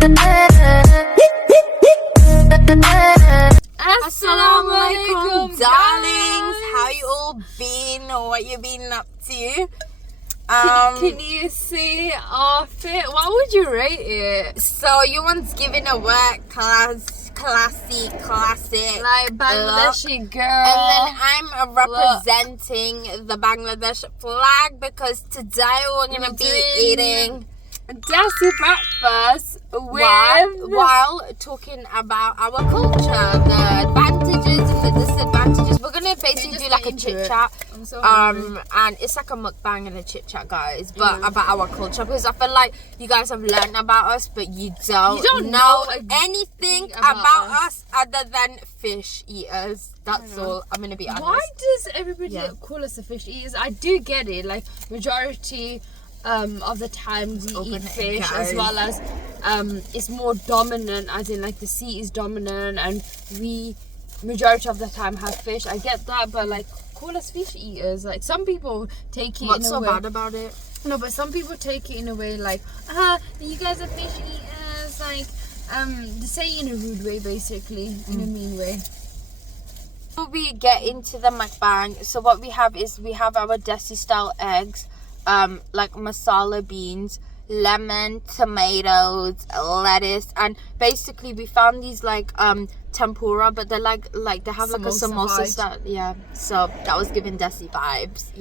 Assalamualaikum, darlings. How you all been? What you been up to? Can you say off it? What would you rate it? So you one's giving a word classic Like Bangladeshi girl. and then I'm representing the Bangladesh flag because today we're gonna be eating desi breakfast while talking about our culture, the advantages and the disadvantages. We're gonna basically do like a chit chat. And it's like a mukbang and a chit chat, guys, but about our culture, because I feel like you guys have learned about us, but you don't know anything about us other than fish eaters. That's all. I'm gonna be honest. Why does everybody call us the fish eaters? I do get it. Like majority of the times we eat fish, as well as it's more dominant, as in like the sea is dominant and we majority of the time have fish. I get that, but like call us fish eaters. Like some people take it What's in so a way, bad about it? No, but some people take it in a way like, you guys are fish eaters, like they say it in a rude way, basically, in a mean way. Before we get into the mukbang, so what we have is we have our desi style eggs, like masala beans, lemon, tomatoes, lettuce, and basically we found these like tempura, but they're like they have like a samosa style. Yeah, so that was giving desi vibes.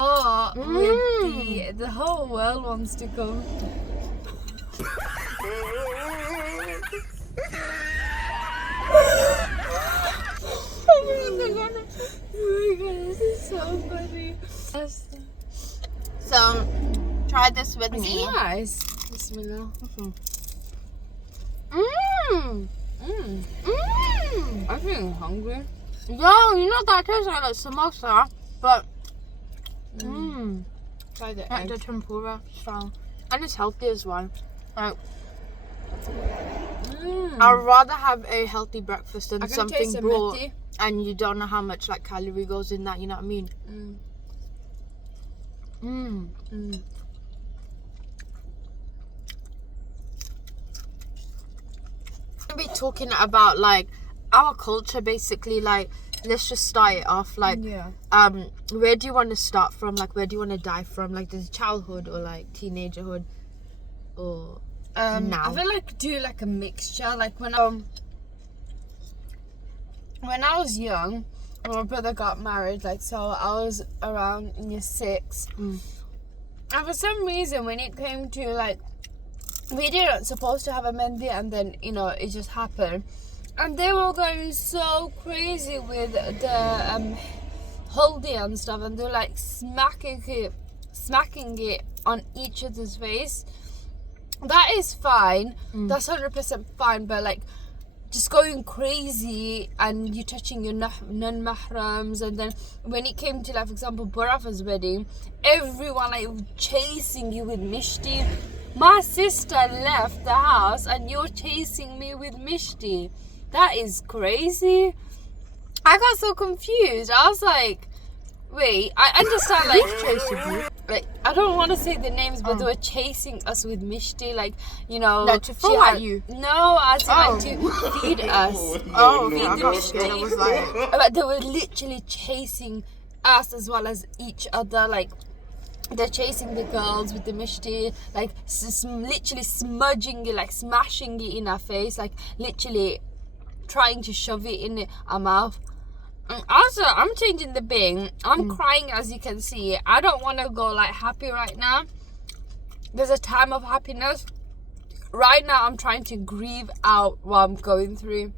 With the whole world wants to come. Oh my god, this is so funny. So try this with me. Nice. Bismillah. I'm feeling hungry. Yo, you know that tastes like a samosa, but Try the like egg. the tempura style, and it's healthy as well. Like I'd rather have a healthy breakfast than something broad, and you don't know how much like calorie goes in that. You know what I mean? We'll be talking about like our culture, basically. Like, let's just start it off. Like, where do you want to start from? Like, where do you want to dive from? Like, this childhood or like teenagerhood, or now? I feel like do like a mixture. Like when I was young, my brother got married. Like, so I was around in year 6. And for some reason, when it came to like, we didn't supposed to have a mendi, and then it just happened, and they were going so crazy with the haldi and stuff, and they're like smacking it on each other's face. That is fine. That's 100% fine, but like just going crazy and you touching your non-mahrams, and then when it came to like, for example, Barafa's wedding, everyone like chasing you with mishti. My sister left the house and you're chasing me with mishti. That is crazy. I got so confused. I was like, wait, I understand like chasing you. Like, I don't want to say the names, but they were chasing us with mishti, like, like to throw at you. No, as in like to feed us. Feed the the mishti. I was like, But they were literally chasing us as well as each other. Like, they're chasing the girls with the mishti, like literally smudging it, like smashing it in our face, like literally trying to shove it in our mouth. And also, I'm changing the bing. I'm crying, as you can see. I don't want to go like happy right now. There's a time of happiness. Right now, I'm trying to grieve out what I'm going through.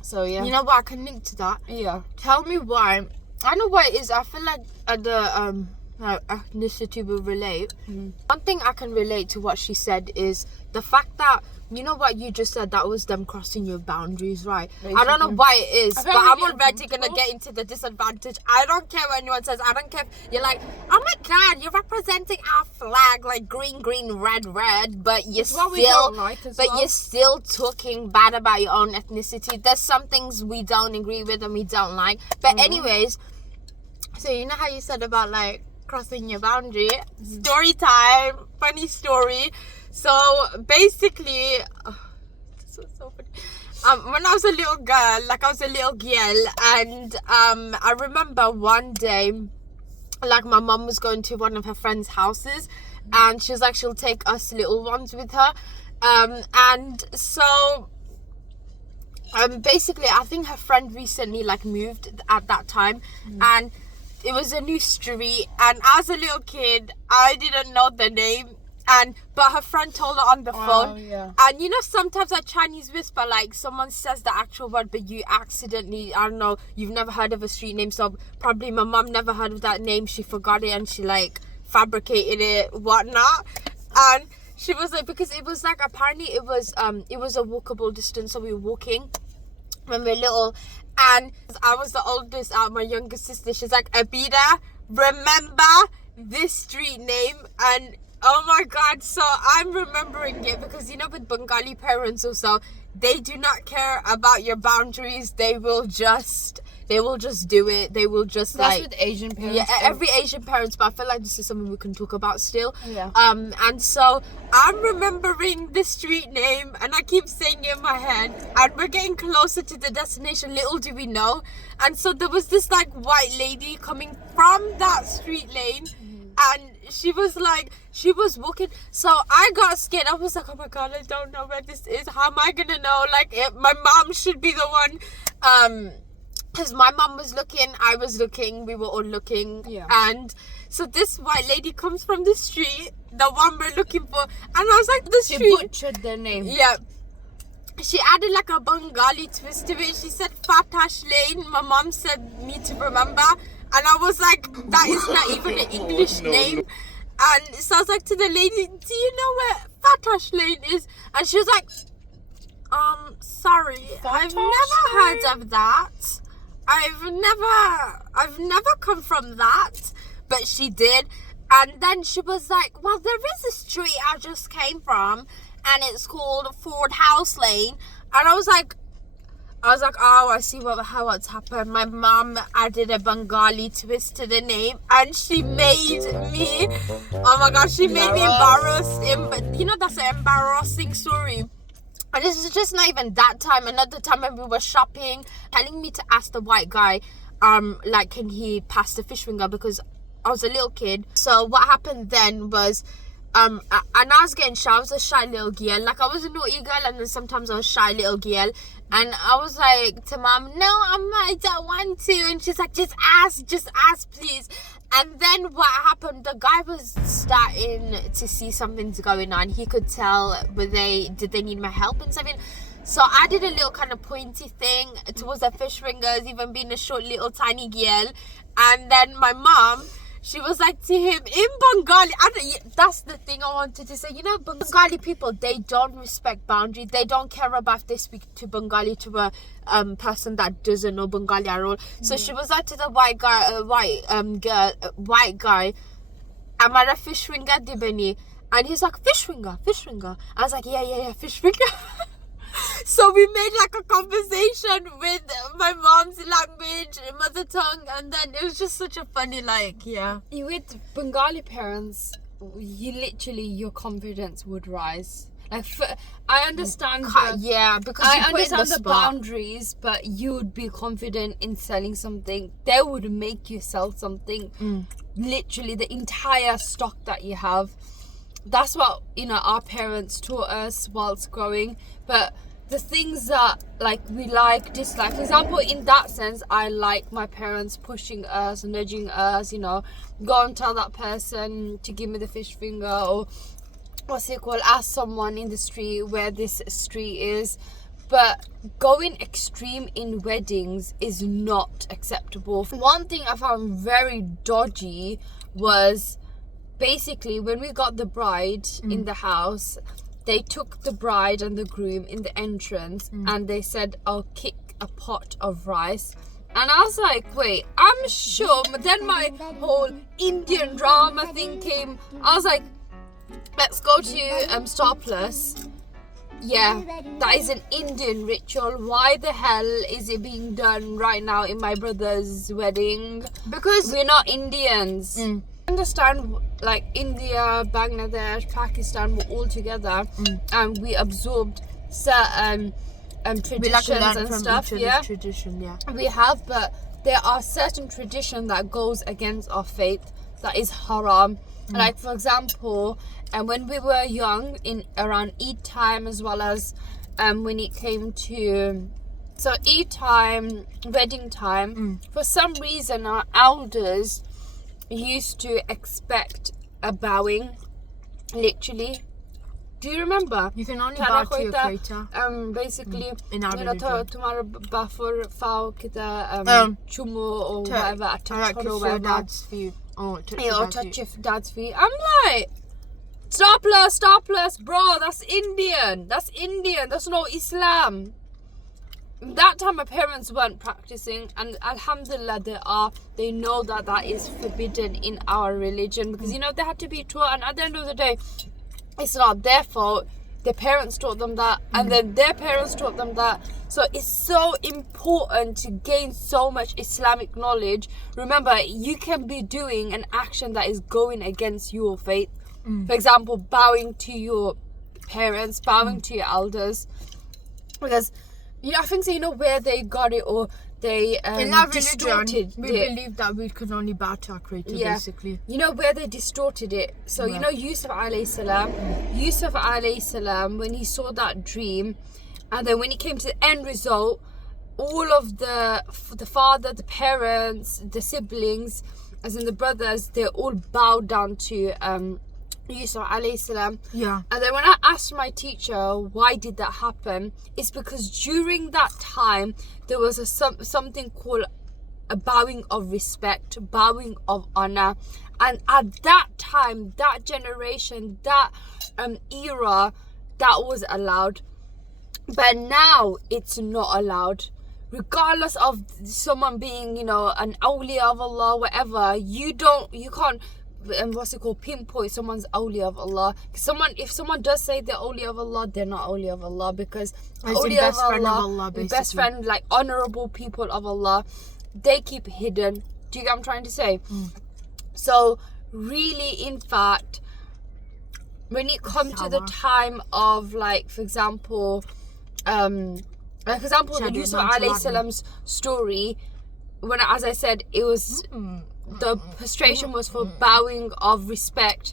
So yeah. you know what? I can link to that. Yeah. Tell me why. I know what it is. I feel like the ethnicity will relate. One thing I can relate to what she said is the fact that, you know what you just said, that was them crossing your boundaries, right? Basically. I don't know why it is, but I'm already gonna uncomfortable. get into the disadvantage. I don't care what anyone says. I don't care if you're like, oh my god, you're representing our flag, like green, red, but you're you're still talking bad about your own ethnicity. There's some things we don't agree with and we don't like. But anyways, so you know how you said about like crossing your boundary? Story time, funny story. So basically, When I was a little girl, like I was a little girl, and I remember one day, like my mum was going to one of her friends' houses, and she was like, she'll take us little ones with her, and so basically I think her friend recently like moved at that time, and it was a new street, and as a little kid I didn't know the name, but her friend told her on the phone. And you know, sometimes a Chinese whisper, like someone says the actual word but you accidentally, I don't know, you've never heard of a street name, so probably my mum never heard of that name, she forgot it and she like fabricated it, whatnot. And she was like, because it was like, apparently it was a walkable distance, so we were walking when we were little, and I was the oldest out of my younger sister. She's like, Abida, remember this street name? And oh my god, so I'm remembering it because, you know, with Bengali parents also, they do not care about your boundaries. They will just do it. They will just That's with Asian parents. Yeah, every Asian parents, but I feel like this is something we can talk about still. Yeah. And so I'm remembering the street name and I keep saying it in my head, and we're getting closer to the destination, little do we know. And so there was this like white lady coming from that street lane, and she was walking, so I got scared. I was like, oh my god, I don't know where this is, how am I gonna know? Like, my mom should be the one, because my mom was looking, I was looking, we were all looking, and so this white lady comes from the street, the one we're looking for, and I was like, She butchered their name. Yeah, she added like a Bengali twist to it. She said Fatash Lane. My mom said me to remember, and I was like, that is not even an English name. And so I was like to the lady, do you know where Fatash Lane is? And she was like, sorry, I've never heard of that. I've never come from that. But she did. And then she was like, well, there is a street I just came from, and it's called Ford House Lane. And I was like, oh, I see what's happened. My mom added a Bengali twist to the name, and she made me, oh my gosh, she made me embarrassed. You know, that's an embarrassing story. And this is just not even that time. Another time when we were shopping, telling me to ask the white guy, like, can he pass the fish finger, because I was a little kid. So what happened then was, and I was getting shy. I was a shy little girl. Like, I was a naughty girl, and then sometimes I was a shy little girl. And I was like to mom, no, I don't want to. And she's like, just ask, please. And then what happened, the guy was starting to see something's going on. He could tell, did they need my help and something. So I did a little kind of pointy thing towards the fish fingers, even being a short little tiny girl. And then my mom, she was like to him in Bengali. That's the thing I wanted to say. You know, Bengali people, they don't respect boundaries. They don't care about if they speak to Bengali to a person that doesn't know Bengali at all. So she was like to the white guy, white guy, "Amara fish finger dibeni," and he's like, "Fish finger." I was like, yeah, fish finger. So we made like a conversation with my mom's language, mother tongue, and then it was just such a funny, like, yeah. With Bengali parents, your confidence would rise. Like, I understand. Because I understand the boundaries, but you would be confident in selling something. They would make you sell something. Literally, the entire stock that you have. That's what, you know, our parents taught us whilst growing. But the things that, like, we like, dislike, for example, in that sense, I like my parents pushing us, nudging us, you know, go and tell that person to give me the fish finger, or ask someone in the street where this street is. But going extreme in weddings is not acceptable. One thing I found very dodgy was, basically, when we got the bride in the house, they took the bride and the groom in the entrance and they said, I'll kick a pot of rice. And I was like, wait, I'm sure. But then my whole Indian drama thing came. I was like, let's go to Star Plus. Yeah, that is an Indian ritual. Why the hell is it being done right now in my brother's wedding? Because we're not Indians. I understand, like, India, Bangladesh, Pakistan were all together and we absorbed certain traditions and stuff. Yeah, tradition. Yeah, we have, but there are certain tradition that goes against our faith that is haram. Like for example, when we were young, in around Eid time, as well as when it came to Eid time, wedding time, for some reason our elders used to expect a bowing, literally. Do you remember? You can only bow to your creator. Basically, in our religion. तुम्हारा buffer foul kita chumo or whatever, touch your dad's feet. Or touch your dad's feet. I'm like, stop us, bro. That's Indian. That's no Islam. That time my parents weren't practicing, and alhamdulillah they know that is forbidden in our religion, because they had to be taught, and at the end of the day it's not their fault. Their parents taught them that, and then their parents taught them that. So it's so important to gain so much Islamic knowledge. Remember, you can be doing an action that is going against your faith. For example, bowing to your parents, bowing to your elders, because I think so, where they got it, or they in our distorted religion, we it. believe that we could only bow to our creator, basically. Where they distorted it. So Yusuf alayhi salam, when he saw that dream, and then when he came to the end result, all of the father, the parents, the siblings, as in the brothers, they all bowed down to Yusuf alayhi salam. Yeah. And then when I asked my teacher why did that happen, it's because during that time there was something called a bowing of respect, bowing of honor, and at that time, that generation, that era, that was allowed. But now it's not allowed. Regardless of someone being, an awliya of Allah, whatever, you can't pinpoint someone's awliya of Allah. If someone does say they're awliya of Allah, they're not awliya of Allah, because awliya of Allah, best friend, like honorable people of Allah, they keep hidden. Do you get what I'm trying to say? So really, in fact, when it comes to the time of, like, for example, the Yusuf alayhi salam's story, when, as I said, it was the prostration was for bowing of respect.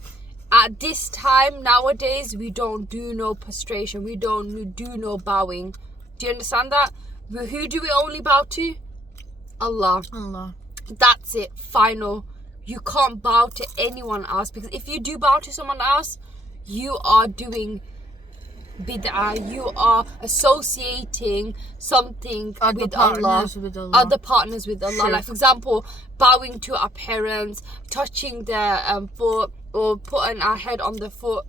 At this time, nowadays, we don't do no prostration. We don't do no bowing. Do you understand that? Who do we only bow to? Allah. That's it. Final. You can't bow to anyone else, because if you do bow to someone else, you are doing bid'ah. You are associating something with Allah. Other partners with Allah. Sure. Like, for example, bowing to our parents, touching their foot, or putting our head on the foot.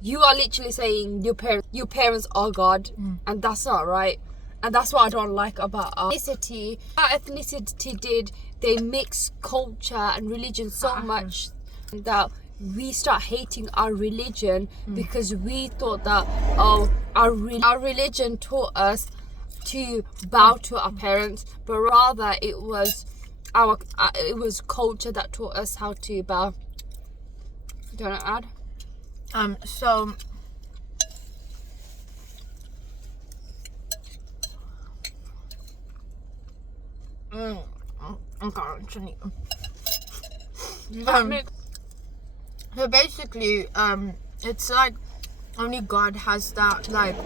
You are literally saying your parents are God, and that's not right. And that's what I don't like about our ethnicity. Our ethnicity they mix culture and religion so much that we start hating our religion, because we thought that our religion taught us to bow to our parents, but rather it was culture that taught us how to bow. Do you want to add? So so basically, it's like only God has that, like,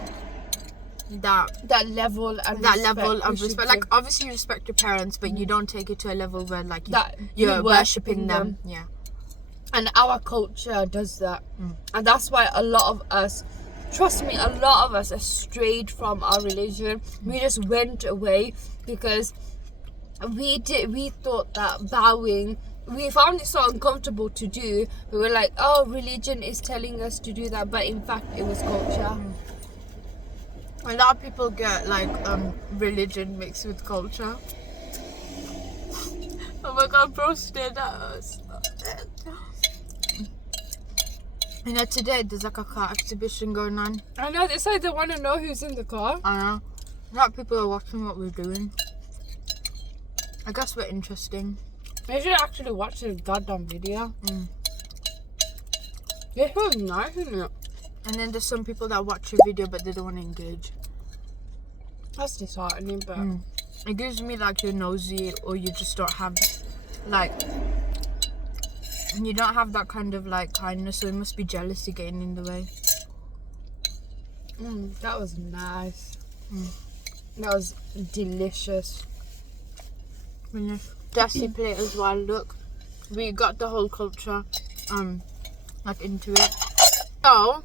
that level of respect. Like, obviously you respect your parents, but you don't take it to a level where, like, you're worshipping them. Yeah. And our culture does that, and that's why a lot of us, trust me, a lot of us are strayed from our religion. We just went away because we thought that bowing, we found it so uncomfortable to do. We were like, oh, religion is telling us to do that, but in fact it was culture. A lot of people get, like, religion mixed with culture. Oh my god, bro stared at us. Today there's like a car exhibition going on. I know, they say they want to know who's in the car. I know. A lot of people are watching what we're doing. I guess we're interesting. They should actually watch the goddamn video. It was nice, isn't it? And then there's some people that watch your video but they don't want to engage. That's disheartening, but it gives me like you're nosy, or you just don't have like, you don't have that kind of like kindness, so it must be jealousy getting in the way. That was nice. That was delicious. Dusty plate as well. Look, we got the whole culture like into it. So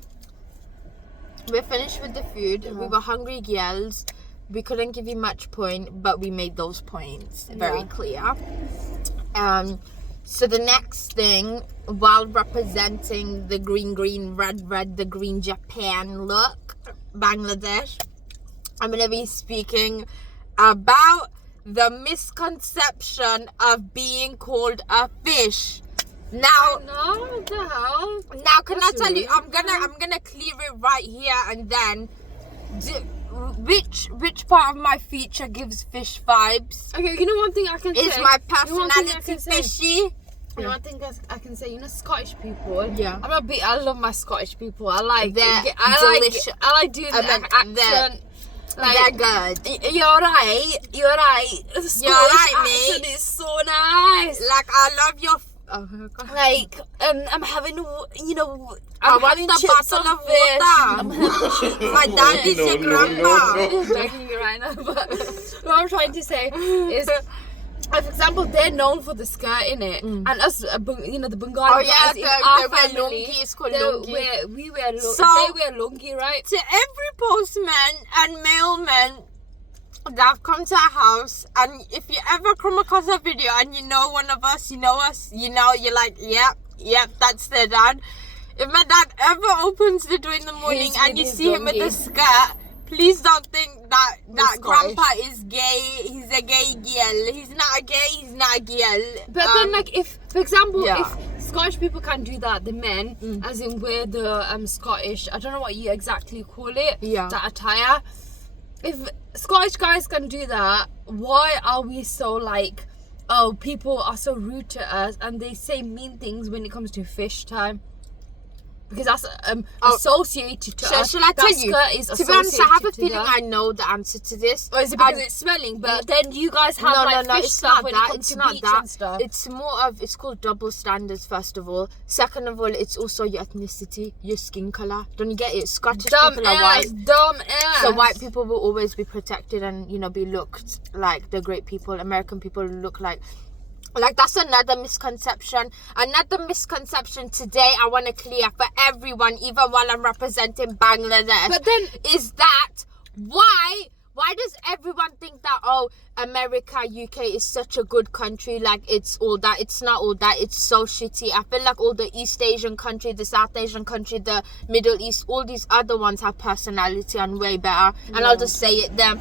we're finished with the food. We were hungry girls. We couldn't give you much point, but we made those points very clear. So the next thing, while representing the green, red, the green Japan look, Bangladesh, I'm going to be speaking about the misconception of being called a fish. Now, No, what the hell? now can That's I tell you, rude. I'm gonna clear it right here and then. Which part of my feature gives fish vibes? Okay, you know one thing I can say? Is my You know one thing I personality can say? fishy? You know one thing I can say? You know, Scottish people. Yeah. I love my Scottish people. I like They're I delicious. like doing the accent. They're good. You're right. You're right. The Scottish right, mate. accent is so nice. Like, I love your. Oh my god. Like, I'm having, you know, I I'm want having the chips bottle and of fish. water. I'm having My dad is your grandma. I'm joking right now, but what I'm trying to say is, for example, they're known for the skirt in it, and us, you know, the Bengali Oh yeah, guys they in our wear family, lungi. It's called they lungi. we wear lungi. So- They wear lungi, right? To every postman and mailman that have come to our house, and if you ever come across a video and you know one of us, you know us, you know, you're like, yep, that's their dad. If my dad ever opens the door in the morning He's and with you his see him with lungi. a skirt, please don't think that Scottish. grandpa is gay. He's a gay girl. He's not a gay. He's not a girl. But then, like, if, for example, yeah. if Scottish people can do that, the men, as in wear the Scottish, I don't know what you exactly call it, Yeah. that attire. If Scottish guys can do that, why are we so like, oh, people are so rude to us and they say mean things when it comes to fish time? Because that's associated to us. Shall I tell That you? skirt is To be honest, I have a associated to feeling that. I know the answer to this. Or is it because it's smelling? But then you guys have fish it's stuff not when that. it comes It's to not beach that. and stuff. It's more of, it's called double standards, first of all. Second of all, it's also your ethnicity, your skin colour. Don't you get it? Scottish dumb people are ass, white. dumb ass. So white people will always be protected and, you know, be looked like the great people. American people look like that's another misconception. Another misconception today I want to clear for everyone, even while I'm representing Bangladesh. But then is that why does everyone think that, oh, America, UK is such a good country, like it's all that? It's not all that. It's so shitty. I feel like all the East Asian country, the South Asian country, the Middle East, all these other ones have personality and way better. And I'll just say it there.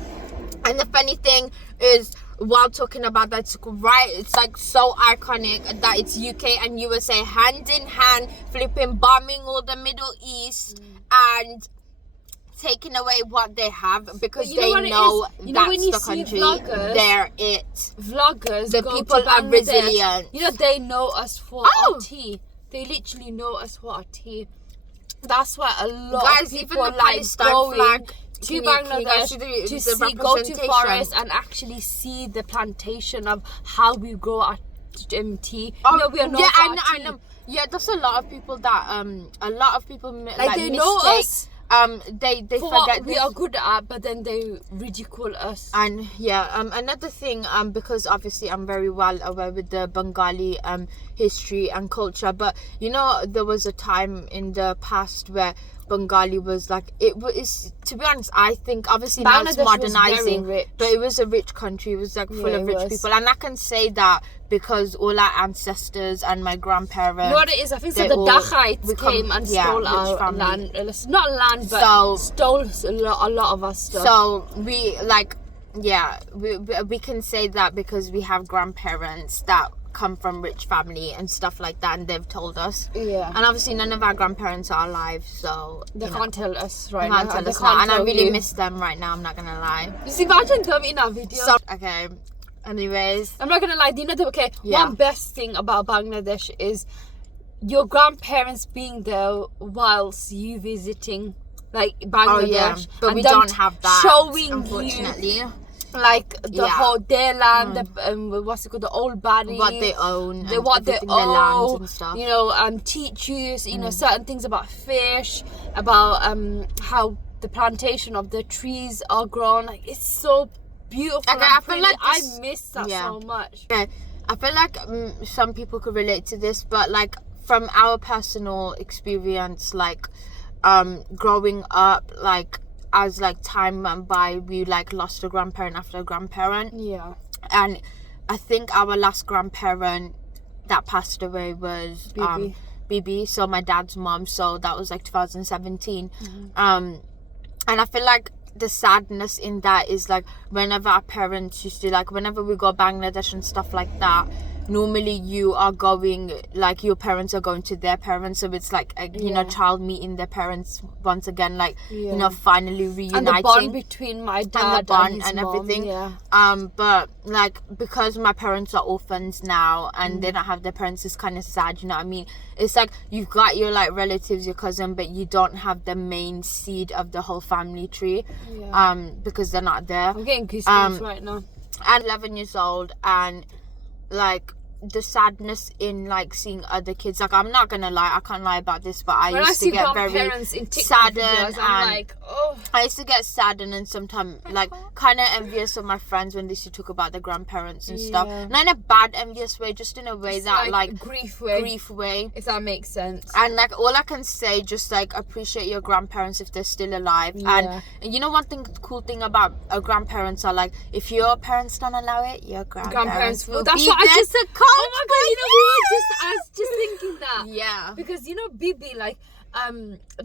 And the funny thing is, while talking about that, it's like so iconic that it's UK and USA hand in hand, flipping, bombing all the Middle East and taking away what they have because they know that's when you the see country. vloggers, They're it. Vloggers, The go people to are Bangladesh. resilient. You know, they know us for Oh! our tea. They literally know us for our tea. That's why a lot Guys, of even people the like Palestine going flag. to Can you guys Bangladesh see to the see, go to representation? forest and actually see the plantation of how we grow our tea. Oh, You know, we are known yeah, for I our know, I tea. know. Yeah, there's a lot of people that like they know mistake. us They for forget what we this. are good at, but then they ridicule us. And yeah, another thing, because obviously I'm very well aware with the Bengali history and culture, but you know, there was a time in the past where Bengali was like, it was, to be honest, I think obviously now it's Bangladesh was modernizing, very rich. but it was a rich country. It was like full Yeah, of it rich was. people, and I can say that because all our ancestors and my grandparents, You know what it is? I think so. they The all Dachites become- came and yeah, stole rich our family. land. Not land, but So- stole a lot of our stuff. So we like, yeah, we can say that because we have grandparents that come from rich family and stuff like that, and they've told us. Yeah. And obviously none of our grandparents are alive, so They you know, can't tell us they right can't now. tell They us can't now, and I tell really you. miss them right now. I'm not gonna lie. You see, imagine them in our video. So okay, anyways, I'm not gonna lie. Do you know the Yeah. one best thing about Bangladesh is your grandparents being there whilst you visiting. like Bangladesh. But and we them don't have that, showing unfortunately. you like the whole their land, the what's it called, the old body, What they own, what they their lands own, and stuff. you know, teach you, you know, certain things about fish, about how the plantation of the trees are grown. Like, it's so beautiful. And I feel pretty. like I miss that so much. Yeah, I feel like some people could relate to this, but like from our personal experience, like growing up, like as like time went by, we like lost a grandparent after a grandparent. Yeah. And I think our last grandparent that passed away was Bibi, so my dad's mom. So that was like 2017. And I feel like the sadness in that is like whenever our parents used to, like whenever we go Bangladesh and stuff like that, normally you are going, like your parents are going to their parents, so it's like a, you know, child meeting their parents once again, like you know, finally reuniting. And the bond between my dad and his mom, everything. But like because my parents are orphans now and they don't have their parents, it's kind of sad, you know what I mean? It's like you've got your like relatives, your cousin, but you don't have the main seed of the whole family tree, because they're not there. I'm getting goosebumps right now. I'm 11 years old, and like the sadness in like seeing other kids, like I'm not gonna lie, I can't lie about this, but I used to get very saddened, I'm like, I used to get saddened and sometimes like kind of envious of my friends when they used to talk about their grandparents and stuff. Not in a bad envious way, just in a way that like grief way, if that makes sense. And like all I can say, just like appreciate your grandparents if they're still alive. And you know, cool thing about grandparents are like, if your parents don't allow it, your grandparents will that's be what there I just to coach. Oh my god, you know, I was just thinking that. Yeah. Because you know, Bibi, like,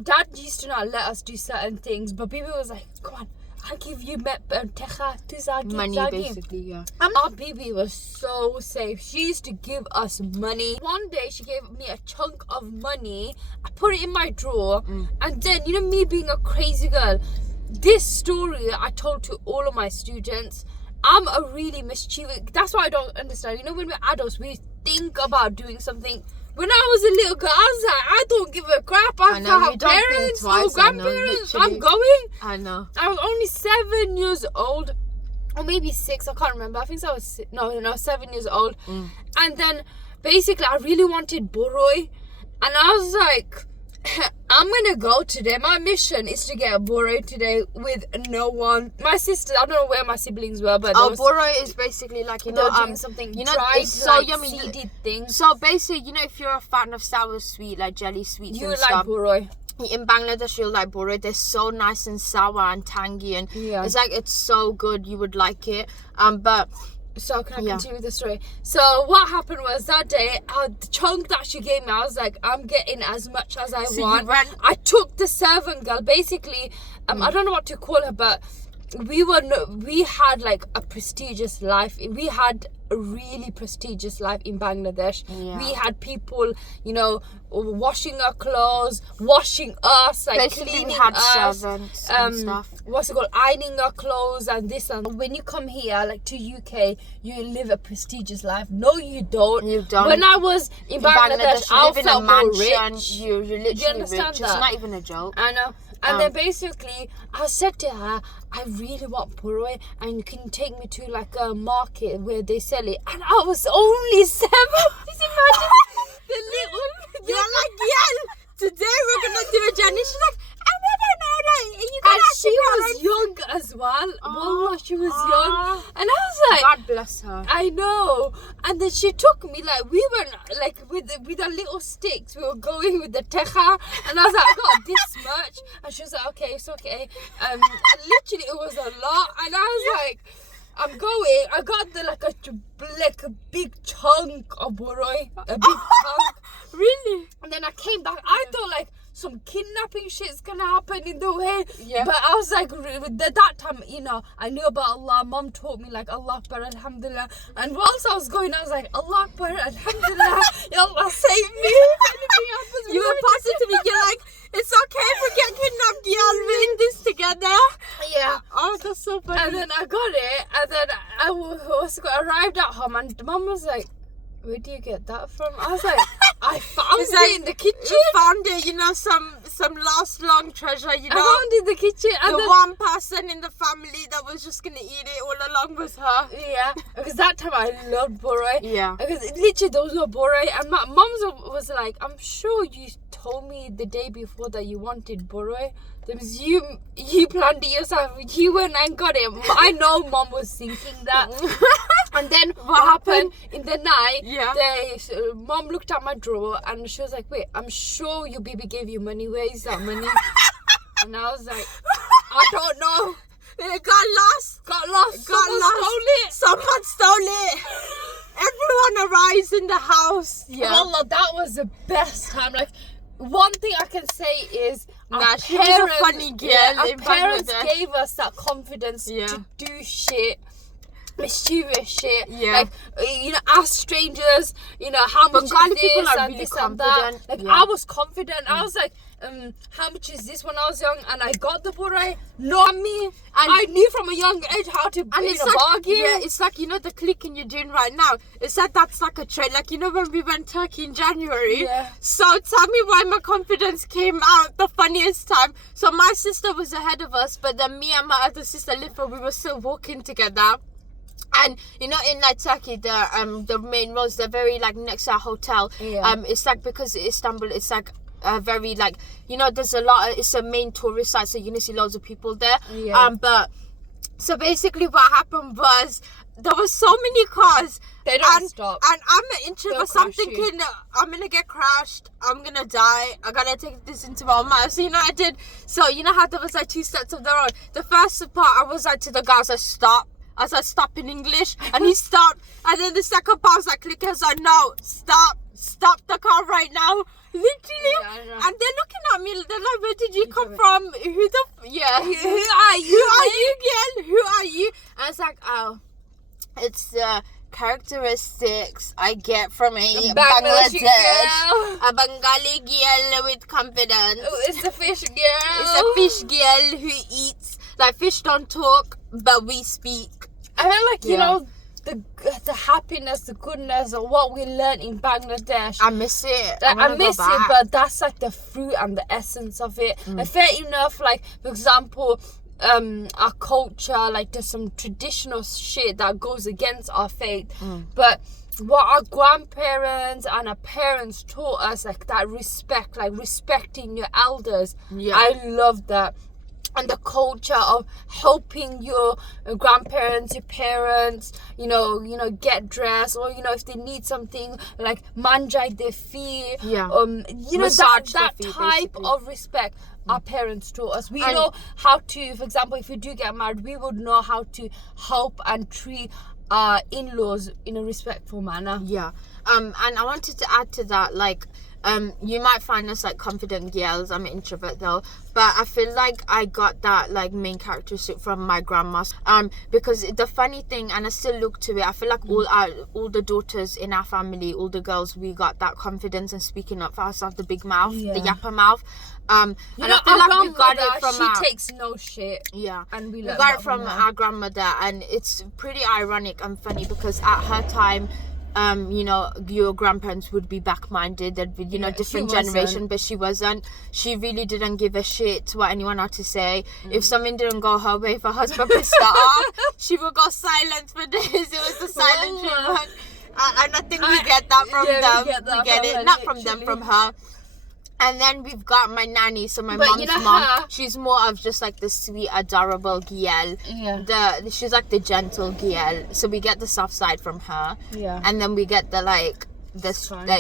Dad used to not let us do certain things, but Bibi was like, come on, I'll give you money, basically, Our Bibi was so safe. She used to give us money. One day she gave me a chunk of money. I put it in my drawer, and then, you know, me being a crazy girl, this story I told to all of my students. I'm a really mischievous. That's why I don't understand. You know, when we're adults, we think about doing something. When I was a little girl, I was like, I don't give a crap. I have parents or grandparents. I'm going. I know. I was only 7 years old, or maybe 6. I can't remember. I think I was 7 years old. And then basically, I really wanted boroi, and I was like, I'm gonna go today. My mission is to get a boroi today with no one. My sister, I don't know where my siblings were, but boroi is basically like, you know, doing something, you know, dried, it's so like, yummy seeded things. So basically, you know, if you're a fan of sour sweet, like jelly sweets, you and like stuff, boroi. In Bangladesh, you'll like boroi. They're so nice and sour and tangy, and it's like, it's so good. You would like it. But so can I continue the story? So what happened was that day, the chunk that she gave me, I was like, I'm getting as much as I want. I took the servant girl, basically, I don't know what to call her, but we had like a prestigious life. We had a really prestigious life in Bangladesh. We had people, you know, washing our clothes, washing us, like basically cleaning we had us, servants and stuff. What's it called, ironing our clothes and this. And when you come here, like to UK, you live a prestigious life. No, you don't. You don't. When I was in Bangladesh, I live in a felt more mansion. rich. You're literally rich. That? It's not even a joke. I know. And then basically, I said to her, I really want boroi, and you can take me to like a market where they sell it. And I was only 7. Just imagine the little. You're like, today we're gonna do a journey. She's like, I don't know. And she was young as well. Wallah, she was young. And I was like, God bless her. I know. And then she took me, like, we were like with our little sticks. We were going with the techa, and I was like, I got this much. And she was like, okay, it's okay. Literally, it was a lot. And I was like, I'm going. I got a big chunk of boroi, a big chunk. Really? And then I came back. I thought like some kidnapping shit's gonna happen in the way. Yeah. But I was like, that time, you know, I knew about Allah. Mom taught me like Allah Akbar, Alhamdulillah. And whilst I was going, I was like, Allah Akbar, Alhamdulillah. Ya Allah, save me. If anything happens, you were positively, you're like, it's okay if we get kidnapped, y'all. We're in this together. Yeah. Oh, that's so funny. And then I got it, and then I arrived at home, and Mom was like, where do you get that from? I was like, I found It's it like, in the kitchen. You found it, you know, some lost long treasure, you know. I found it in the kitchen. And the one person in the family that was just gonna eat it all along was her. Yeah, because that time I loved boroi. Yeah. Because literally there was no boroi, and my mum was like, I'm sure you told me the day before that you wanted boroi. That means you planned it yourself. You went and got it. I know mum was thinking that. And then what happened in the night? Yeah. Mum looked at my drawer and she was like, "Wait, I'm sure your baby gave you money. Where is that money?" And I was like, "I don't know. It got lost. Someone stole it. Everyone arrives in the house. Yeah. Wallah, that was the best time. Like, one thing I can say is she was a funny girl. Our parents gave us that confidence to do shit. Mischievous shit, like, you know, ask strangers, you know, how much Bengali is people this are and really this and that. confident. Like, I was confident. I was like, how much is this when I was young? And I got the boroi. Not me. And I knew from a young age how to bargain. Yeah, it's like, you know, the clicking you're doing right now. It's like that's like a trend. Like, you know, when we went Turkey in January. Yeah. So tell me why my confidence came out the funniest time. So my sister was ahead of us, but then me and my other sister, Lifa, we were still walking together. And you know, in like Turkey, the main roads, they're very like next to our hotel. Yeah. It's like, because Istanbul, it's like very like, you know, there's a lot. It's a main tourist site, so you're gonna see loads of people there. Yeah. But so basically, what happened was there was so many cars. They don't stop. And I'm an introvert. So I'm crash you. thinking, I'm gonna get crashed. I'm gonna die. I gotta take this into my own mind. So you know, I did. So you know how there was like two sets of the road. The first part, I was like to the guy, I was like, stop. I said, stop in English, and he stopped. And then the second part, I was like, clicking, I was like, no, stop the car right now. Literally. Yeah, I know. And they're looking at me, they're like, where did you come from? Who are you? Who are you, girl? Who are you? And it's like, oh, it's the characteristics I get from a Bangladeshi Bangladesh. A Bengali girl with confidence. Oh, it's a fish girl. It's a fish girl who eats. Like, fish don't talk, but we speak. I feel like, you know, the happiness, the goodness of what we learned in Bangladesh. I miss it. I miss it, but that's like the fruit and the essence of it. And fair enough, like, for example, our culture, like, there's some traditional shit that goes against our faith. But what our grandparents and our parents taught us, like that respect, like respecting your elders. Yeah. I love that. And the culture of helping your grandparents, your parents, you know, get dressed, or, you know, if they need something, like manjai their feet, you know, Massage that their feet, type basically. of respect our parents taught us. We know how to, for example, if we do get married, we would know how to help and treat our in-laws in a respectful manner. Yeah. And I wanted to add to that, like, you might find us like confident girls. I'm an introvert though, but I feel like I got that like main characteristic from my grandma. Because the funny thing, and I still look to it, I feel like all the daughters in our family, all the girls, we got that confidence and speaking up for ourselves, the big mouth, the yapper mouth. And you know, I feel like we got grandmother, it from she takes no shit. Yeah, and we got it from our grandmother, and it's pretty ironic and funny because at her time, you know, your grandparents would be back-minded. There'd be, you know, different generation, but she wasn't. She really didn't give a shit to what anyone had to say. If something didn't go her way, if her husband pissed her off, she would go silent for days. It was the silent treatment. And I think we get that from them. We get it, not from them, from her. And then we've got my nanny, so my mom's mom. She's more of just like the sweet, adorable girl. Yeah. She's like the gentle girl. So we get the soft side from her. Yeah. And then we get the like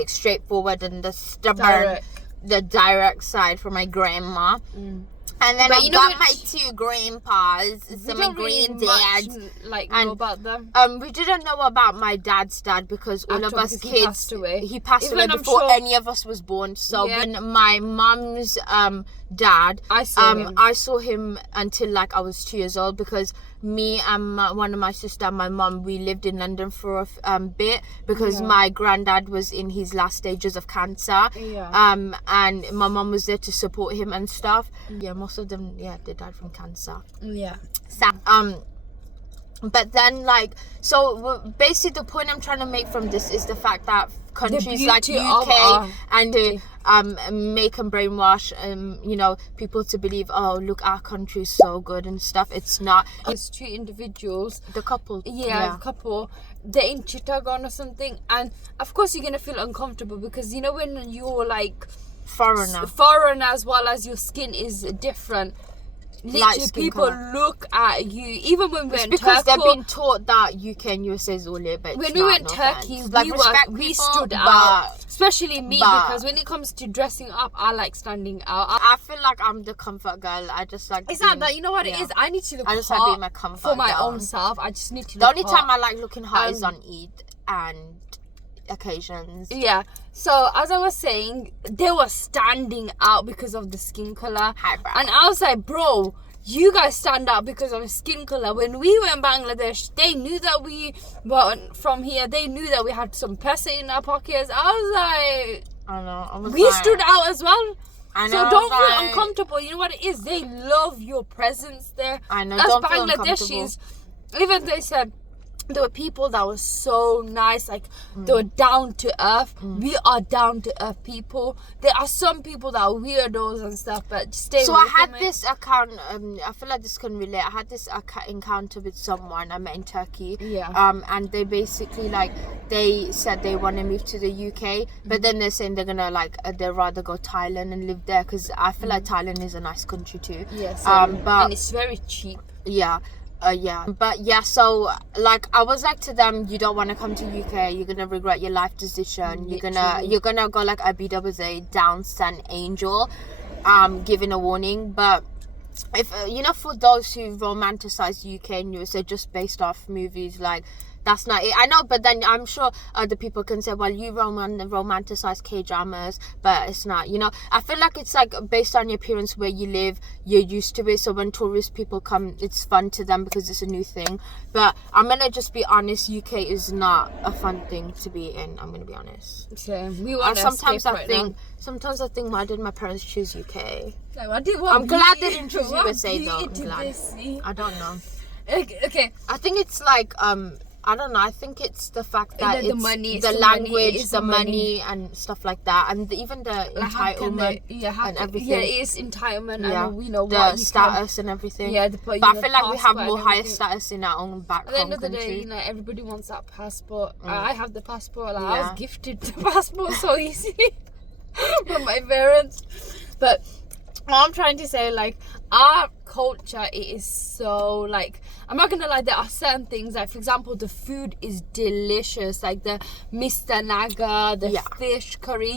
straightforward and the stubborn, the direct side from my grandma. And then I've got my two grandpas, so my granddad. Know about them. We didn't know about my dad's dad because all of us kids. He passed away before any of us was born. So when my mum's dad, I saw him until like I was 2 years old, because me and one of my sister and my mum, we lived in London for a bit because my granddad was in his last stages of cancer. And my mum was there to support him and stuff. Most of them they died from cancer. So But then, like, so basically the point I'm trying to make from this is the fact that countries like UK and make and brainwash you know, people to believe, oh look, our country is so good and stuff. It's not. It's two individuals, the couple, the couple, they're in Chittagong or something, and of course you're gonna feel uncomfortable because, you know, when you're like foreign as well as your skin is different, literally people look at you. Even when we went because Turkey, they've been taught that UK and USA is all it, but when we went Turkey, we stood out, especially me, because when it comes to dressing up, I like standing out. I feel like I'm the comfort girl. I just like. It's not that, you know what it is. I need to look I just hot like being my comfort for my girl. own self. I just need to. The look only hot. time I like looking hot is on Eid and occasions. Yeah. So as I was saying, they were standing out because of the skin color, and I was like, bro, you guys stand out because of skin color. When we were in Bangladesh, they knew that we were from here. They knew that we had some pesa in our pockets. I was like, I know. We stood out as well. I know, so don't feel uncomfortable. You know what it is? They love your presence there. I know. As Don't Bangladeshis, even they said there were people that were so nice, like they were down to earth. We are down to earth people. There are some people that are weirdos and stuff, but stay. So I had this account. I feel like this can relate. I had this encounter with someone I met in Turkey. Yeah. And they basically they said they want to move to the UK, but then they're saying they're gonna they'd rather go Thailand and live there because I feel like Thailand is a nice country too. Yes. But and it's very cheap. Yeah. But yeah, so I was like to them, you don't want to come to UK, you're gonna regret your life decision. You're gonna go like a BWA down sent angel, giving a warning. But if you know, for those who romanticize UK and USA just based off movies, that's not it. I know, but then I'm sure other people can say, well, you romanticize K-dramas, but it's not, you know. I feel like it's based on your appearance, where you live, you're used to it. So when tourist people come, it's fun to them because it's a new thing. But I'm gonna just be honest, UK is not a fun thing to be in. I'm gonna be honest. Same. We want sometimes I think, why did my parents choose UK? No, I'm glad they didn't choose USA though. I'm glad. I don't know. Okay. I think it's I don't know. I think it's the fact that the money, the language, the money, and stuff like that, and even the entitlement and everything. Yeah, it is entitlement, and you know the what status and everything. Yeah, but I feel like we have more higher status in our own back home country. At the end of the day, you know, everybody wants that passport. I have the passport. I was gifted the passport so easy from my parents. But what I'm trying to say, our culture, it is so I'm not gonna lie, there are certain things, for example, the food is delicious, like the Mr. Naga, the fish curry.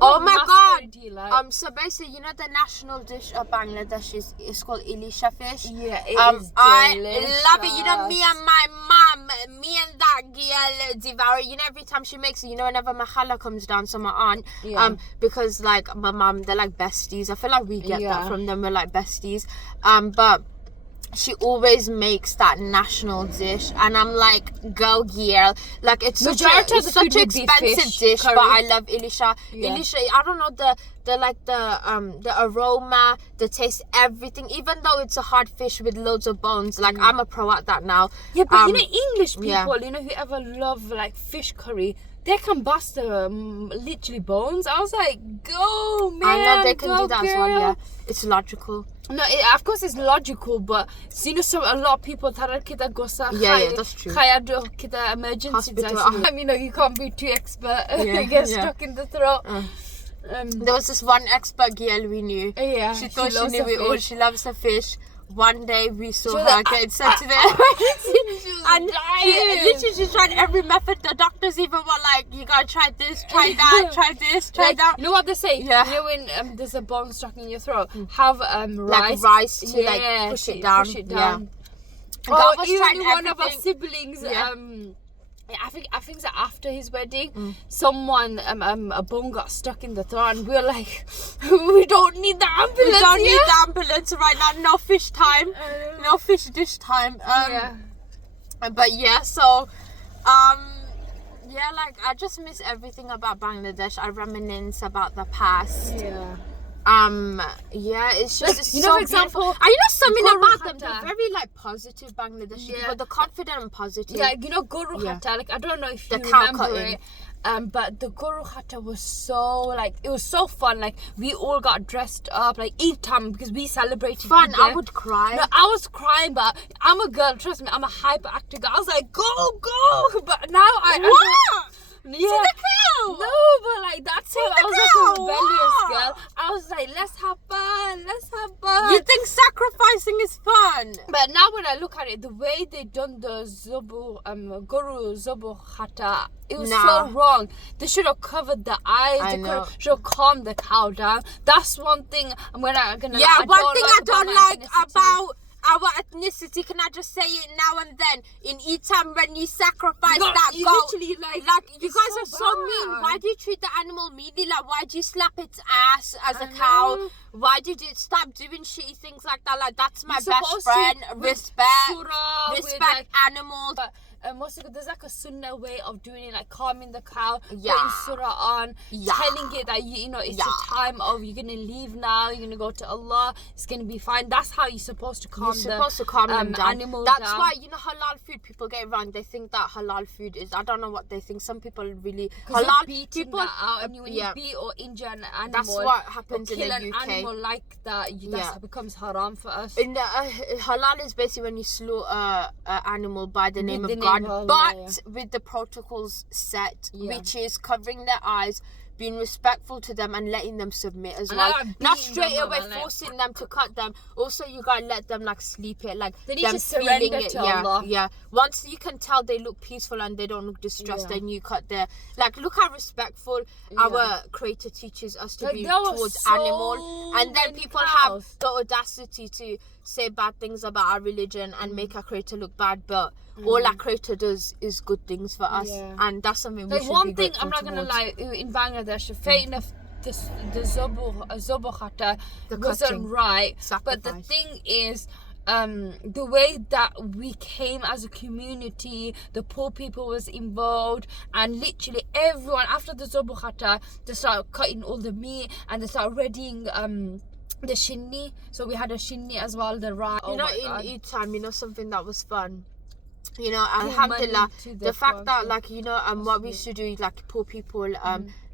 Oh my god! Do you like? So basically, you know, the national dish of Bangladesh is called Ilisha fish. Yeah, it is delicious. I love it. You know, me and my mum, me and that girl devour it. You know, every time she makes it, you know, whenever my khala comes down, so my aunt, because my mum, they're like besties. I feel like we get that from them. We're like besties. But she always makes that national dish, and I'm like, go girl. It's such an expensive dish, curry. but I love Ilisha. Yeah. Ilisha, I don't know, the aroma, the taste, everything. Even though it's a hard fish with loads of bones, I'm a pro at that now. Yeah, but you know, English people, you know, whoever love fish curry, they can bust the literally bones. I was like, go man. I know they can do that as well. Yeah, it's logical. No, of course it's logical, but you know, a lot of people kita gosa. Yeah, that's true. Kaya do kita emergency. You know, you can't be too expert. You get stuck in the throat. There was this one expert girl we knew. Yeah, she thought she knew it all. She loves the fish. One day we saw her get sent to the and she tried every method. The doctors even were you gotta try this, try that, try this, try that. You know what they say? Yeah. You know when there's a bone stuck in your throat, have rice. Rice to push it down. Yeah. Oh, even one of our siblings. I think that after his wedding, someone a bone got stuck in the throat, and we were like, we don't need the ambulance. We don't need the ambulance right now. No fish time. No fish dish time. But so I just miss everything about Bangladesh. I reminisce about the past. Yeah. Yeah, it's just it's you so know, for example, beautiful. And you know something Guru about them, Hatta. they're very like positive Bangladeshi Yeah. people. They're confident and positive. Yeah, you know, Guru Yeah. Hatta, like, I don't know if The you cow remember cutting. it. But the Guru Hatta was so, like, it was so fun. Like, we all got dressed up, like, Eid time, because we celebrated Fun. Eid I there. would cry. No, I was crying, but I'm a girl, trust me, I'm a hyperactive girl. I was like, go! But now What? Yeah. See the cow? No, but like that's See how the I was like a cow? rebellious What? girl. I was like, let's have fun. You think sacrificing is fun? But now when I look at it, the way they done the Guru Zubu Hatta, it was so wrong. They should have covered the eyes. I They know. should have calmed the cow down. That's one thing I'm gonna Yeah, like, one thing I don't like my ethnicity. about our ethnicity, can I just say it now and then? In Eid time, when you sacrifice that you goat, literally, like you it's guys are so bad. mean. Why do you treat the animal meanly? Like, why do you slap its ass as a I cow? know. Why did you stop doing shitty things like that? Like, that's my You're best supposed friend. to, with Respect, surah, with, respect like, animals. But there's like a sunnah way of doing it, like calming the cow, Yeah. putting surah on, Yeah. telling it that you know it's Yeah. a time of you're gonna leave now, you're gonna go to Allah, it's gonna be fine. That's how you're supposed to calm You're supposed to calm them down. animal That's down. why, you know, halal food, people get it wrong. They think that halal food is, I don't know what they think. Some people really, Because halal you're beating people, that out, and when yeah. you beat or injure an animal, That's what happens or in kill the an UK. animal like that, Yeah. that becomes haram for us. In the, halal is basically when you slaughter an animal by the name With of the God, name of Allah, but with the protocols set, Yeah. which is covering their eyes, being respectful to them and letting them submit as And well. not Not beating straight them away up and, like, forcing them to cut them. Also, you gotta let them like sleep it, like They need them to surrender feeling it. to Yeah, Allah. yeah. Once you can tell they look peaceful and they don't look distressed, Yeah. then you cut their, like, look how respectful our creator teaches us to Like, be there were towards so animal, and then many people cows. have the audacity to say bad things about our religion and make our creator look bad, but all our creator does is good things for us, Yeah. and that's something we Like should one be thing, grateful I'm not gonna towards. lie, in Bangladesh, fair enough, the Zobo Hatta The wasn't cutting. right, but the Sacrifice. thing is, the way that we came as a community, the poor people was involved, and literally everyone after the Zobo Hatta, they started cutting all the meat and they started readying the shinni. So we had a shinni as well, the rice. You know, in Eid time, you know, something that was fun. You know, alhamdulillah, money to the the fact poor that, people. like, you know, what we used to do, like, poor people,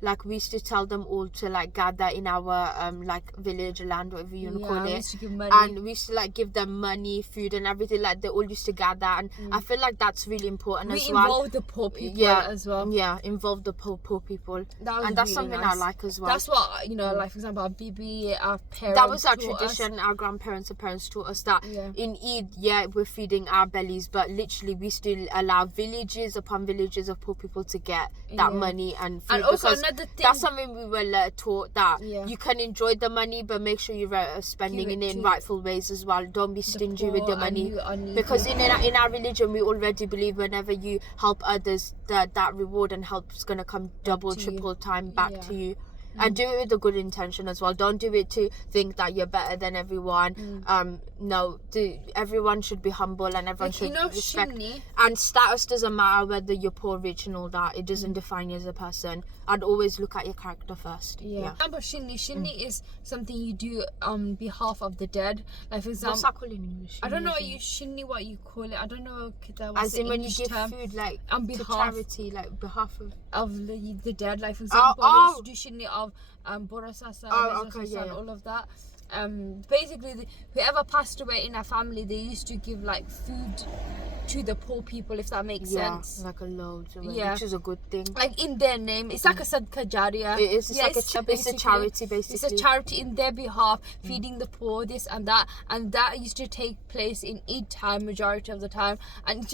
like, we used to tell them all to, like, gather in our, like, village or land, whatever you want to call we it. used to give money. And we used to, like, give them money, food and everything. Like, they all used to gather, and I feel like that's really important we as well. involved the poor people Yeah, as well. yeah, involve the poor people. That was And that's really something nice. I like as well. That's what, you know, like for example, our BB, our parents. That was our taught us. tradition. Our grandparents and parents taught us that Yeah. in Eid, yeah, we're feeding our bellies, but literally we still allow villages upon villages of poor people to get that Yeah. money and food. And also because another thing, that's something we were taught, that Yeah. you can enjoy the money, but make sure you're spending Give it it in to rightful ways as well. Don't be stingy with the poor money. and you Because in our religion, we already believe whenever you help others, that reward and help is going to come double, to you. triple time back Yeah. to you. And do it with a good intention as well. Don't do it to think that you're better than everyone. No, everyone should be humble, and everyone like, should you know, respect. shinni. And status doesn't matter whether you're poor, rich, and all that. It doesn't define you as a person. I'd always look at your character first. Yeah. But shinni is something you do on behalf of the dead. Like for What's example, that called in English? I don't know what you call it. I don't know Kita, what's As the in when you English give term food, like on to behalf charity, like behalf of. the dead. Like for example, we used to do shinni of Borasasa, Okay, and yeah. all of that. Basically, whoever passed away in our family, they used to give like food to the poor people, if that makes sense. like a load, Yeah. which is a good thing. Like in their name, it's like a sadqa jariyah. It is. It's like it's a basically- charity, basically. It's a charity in their behalf, feeding the poor, this and that used to take place in Eid time majority of the time, and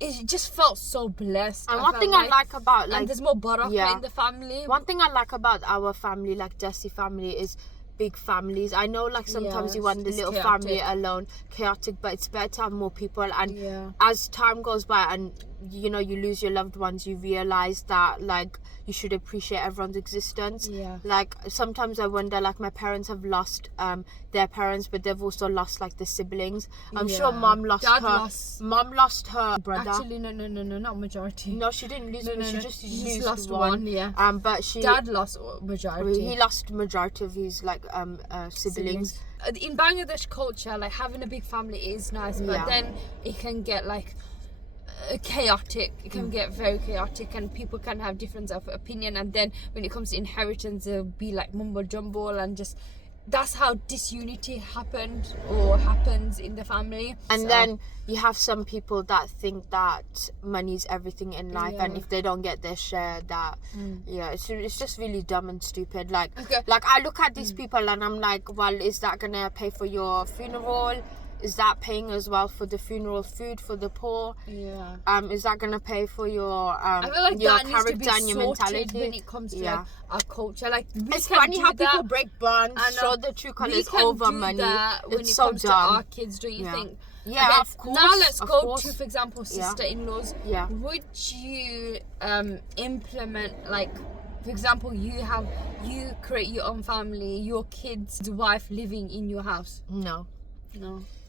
it just felt so blessed. And one felt thing I like about, like, and there's more barakah in the family. one thing I like about our family, like Desi family, is big families. I know, like, sometimes you want the it's little chaotic. family alone, chaotic, but it's better to have more people. And Yeah. as time goes by and you know, you lose your loved ones, you realize that like you should appreciate everyone's existence. Yeah. Like sometimes I wonder, like my parents have lost their parents, but they've also lost like the siblings. I'm sure mom lost her brother. Actually, no, not majority. No, she didn't lose one. She just lost one. Yeah. But Dad lost majority. He lost majority of his like siblings. In Bangladesh culture, like having a big family is nice, but then it can get like chaotic. It can get very chaotic, and people can have difference of opinion, and then when it comes to inheritance, it'll be like mumbo jumbo, and just that's how disunity happens in the family. And then you have some people that think that money's everything in life, and if they don't get their share, that it's just really dumb and stupid. Like I look at these people and I'm like, well, is that gonna pay for your funeral? Is that paying as well for the funeral food for the poor? Yeah. Is that gonna pay for your I feel like your that character needs to be and your mentality when it comes to like, our culture? Like it's funny how people break bonds, show the true colours over money. When it's it so comes dumb. to our kids, don't you think? Yeah, okay, of course. Now let's go to, for example, sister-in-laws. Yeah. Would you implement, like, for example, you create your own family, your kid's wife living in your house? No.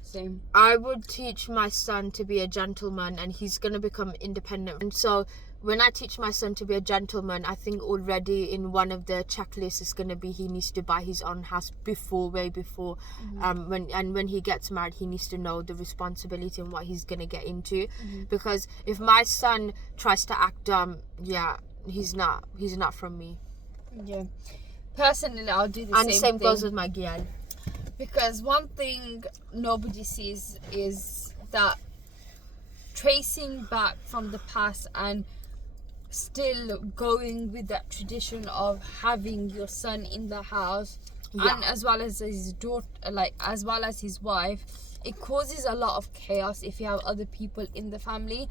Same. I would teach my son to be a gentleman, and he's going to become independent. And so when I teach my son to be a gentleman, I think already in one of the checklists is going to be he needs to buy his own house way before. When he gets married, he needs to know the responsibility and what he's going to get into. Because if my son tries to act dumb, he's not from me. Yeah. Personally, I'll do the same thing. And same goes with my girl. Because one thing nobody sees is that tracing back from the past and still going with that tradition of having your son in the house and as well as his daughter, like as well as his wife, it causes a lot of chaos if you have other people in the family.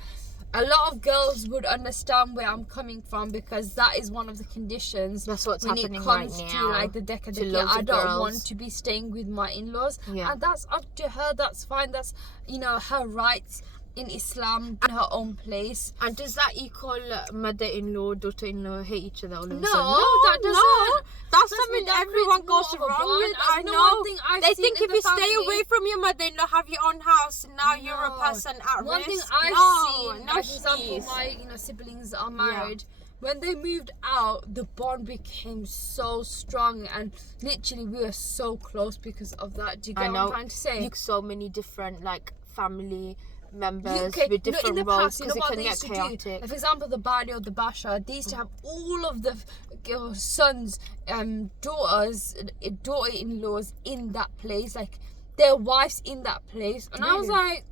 A lot of girls would understand where I'm coming from, because that is one of the conditions. That's what's when happening it right comes now. to like the decade. I don't want to be staying with my in-laws, and that's up to her. That's fine. That's, you know, her rights in Islam, in her own place. And does that equal mother-in-law, daughter-in-law hate each other all of a sudden? No, that doesn't. That's something everyone goes wrong with. I know. They think if you stay away from your mother-in-law, have your own house, now you're a person at risk. One thing I've seen, for example, my siblings are married. When they moved out, the bond became so strong, and literally we were so close because of that. Do you get what I'm trying to say? So many different like family members with different roles, because it can get chaotic. For example, the Bari or the Basha, they used to have all of the sons, daughter-in-laws in that place, like their wives in that place, and I was like,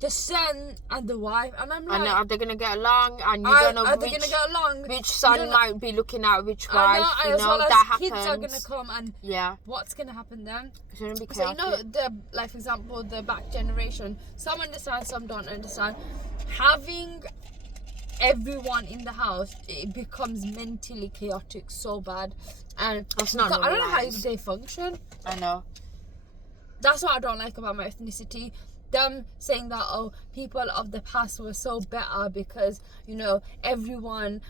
the son and the wife, and I'm like, I know, are they gonna get along? And you don't know which son might be looking at which wife. You know, that happens. Kids are gonna come, and what's gonna happen then? It's gonna be chaotic. So you know, like for example, the back generation, some understand, some don't understand. Having everyone in the house, it becomes mentally chaotic so bad, and that's not I don't know how they function. I know. That's what I don't like about my ethnicity. Them saying that, oh, people of the past were so better because, you know, everyone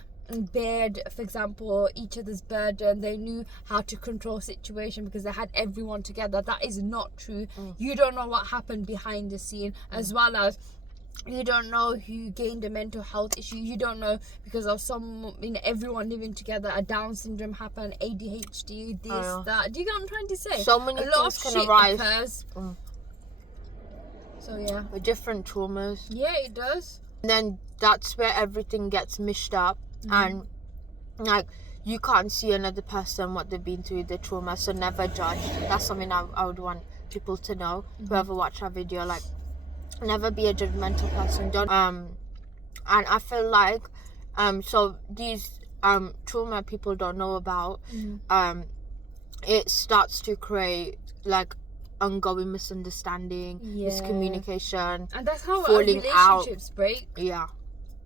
bared, for example, each other's burden. They knew how to control situation because they had everyone together. That is not true. You don't know what happened behind the scene, as well as you don't know who gained a mental health issue. You don't know because of everyone living together, a Down syndrome happened, ADHD, that. Do you get what I'm trying to say? So many things can arise. So yeah, with different traumas. Yeah, it does. And then that's where everything gets mished up, and like you can't see another person what they've been through, the trauma. So never judge. That's something I would want people to know. Whoever watch our video, like, never be a judgmental person. Don't and I feel like so these trauma people don't know about, it starts to create like ongoing misunderstanding, miscommunication, and that's how falling relationships out. break. Yeah,